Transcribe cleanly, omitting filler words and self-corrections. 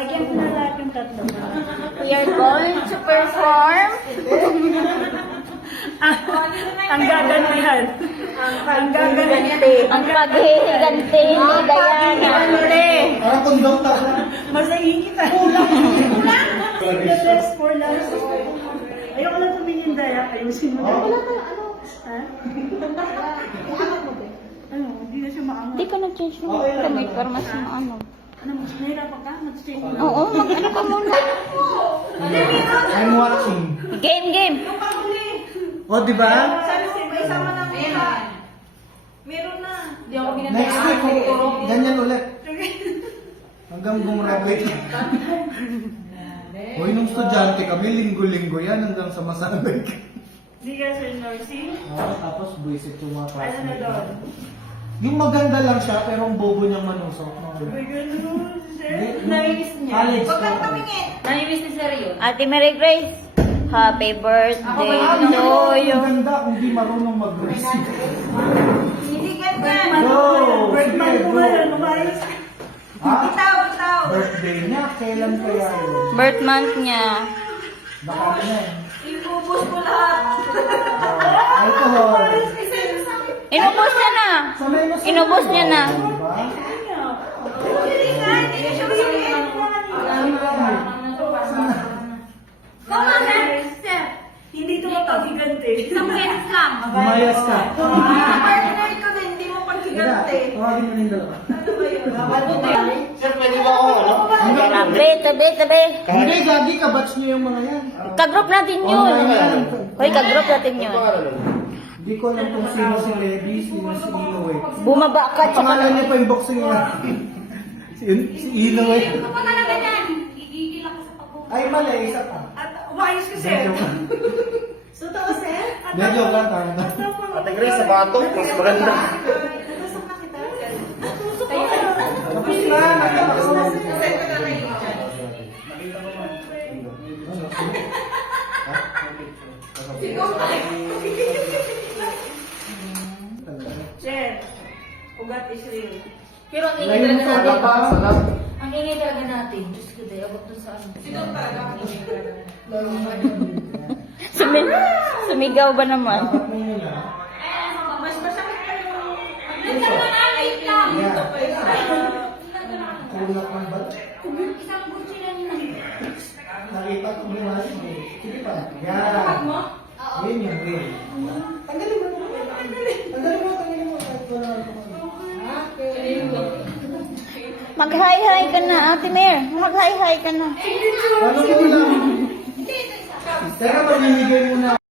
Lagyan ko na lahat yung tatlo. We are going to perform Ang gagantihan. Ang gagantihan. ang paghihiganti ni Diana. Parang kondom ta. Masahingi tayo. Kulang. The best for last. Ayoko lang tumingin daya. Ayusin mo. Ha? Ano? Hindi na siya maangat. Hindi ka nag-change mo damit para mas maano. Ano? Nahirapan ka? Mag-change mo. Oo, mag-ano ka muna. I'm watching. Game. O, di ba? Sabi siya, may isama na meron. Meron na. Hindi ako Next week, ganyan ulit. Hanggang gumraduate. Hoy, nung estudyante kami, linggo-linggo yan hanggang sa masanay ka. Hindi ka, Sir Norcy. Tapos buwisit yung mga Ano na classmates. doon? Yung maganda lang siya, pero ang bobo niyang manusok. May ganun, Sir. Nainis niya. College ko. Namimis ni Sir yun. Ate Mary Grace, happy birthday to you. Ang ganda kung di marunong mag-receive. Hindi ka ba? Go! Birthday Sige, ko go. ngayon, umayos ka. Ha? Bitaw. Birthday niya, kailan kaya yun? Birth month niya. Baka na yan. Ibubos ko lahat. Alcohol. Inubos niya na. Sanay na sa Inubos niya na. Diba? Hindi ito mapaghiganti. Isang beses lang. Lumayas ka. Partner ko din, hindi mo Teka, pagkigante. tawagin mo na yung dalawa. Sir, pwede ba ako, ano? Tabi. Hindi, gagi ka, batch niyo yung mga yan. Kagroup natin yun. Hoy, kagroup natin yun. Hindi ko alam kung sino si Levi, sino si Inoue. Bumaba ka, Pangalan niya tsaka... pa yung boxing niya. Si Inoue. Ano pa talaga yan? Gigigil ako sa pagbubuhay. Ay, mali, isa pa. At umayos ka, Sir. Medyo ka. Totoo, Sir? Medyo ka, tama na. Ate Grace, sa bato, mas maganda. Natusok na kita. Tapos na, natapos na. Sir, ugat is real. Pero ang ingay Ngayon talaga sa natin. baba. Ang ingay talaga natin. Diyos ko, dahil abot dun sa ano. Siguro talaga. Sumigaw ba naman? Dapat mo yun, ha? Mas masakit pa yung... Nagkaroon lang. Yeah. Kulak ng bat. Isang butsi lang yun. Nakita ko mo na. Sige pa. Yan. Yun yung real. Tanggalin mo. Tanggalin mo. Kahit wala ako. Mag-hi-hi ka na, Ate Mer. Mag-hi-hi ka na. Ano ko lang? Teka, mamimigay muna.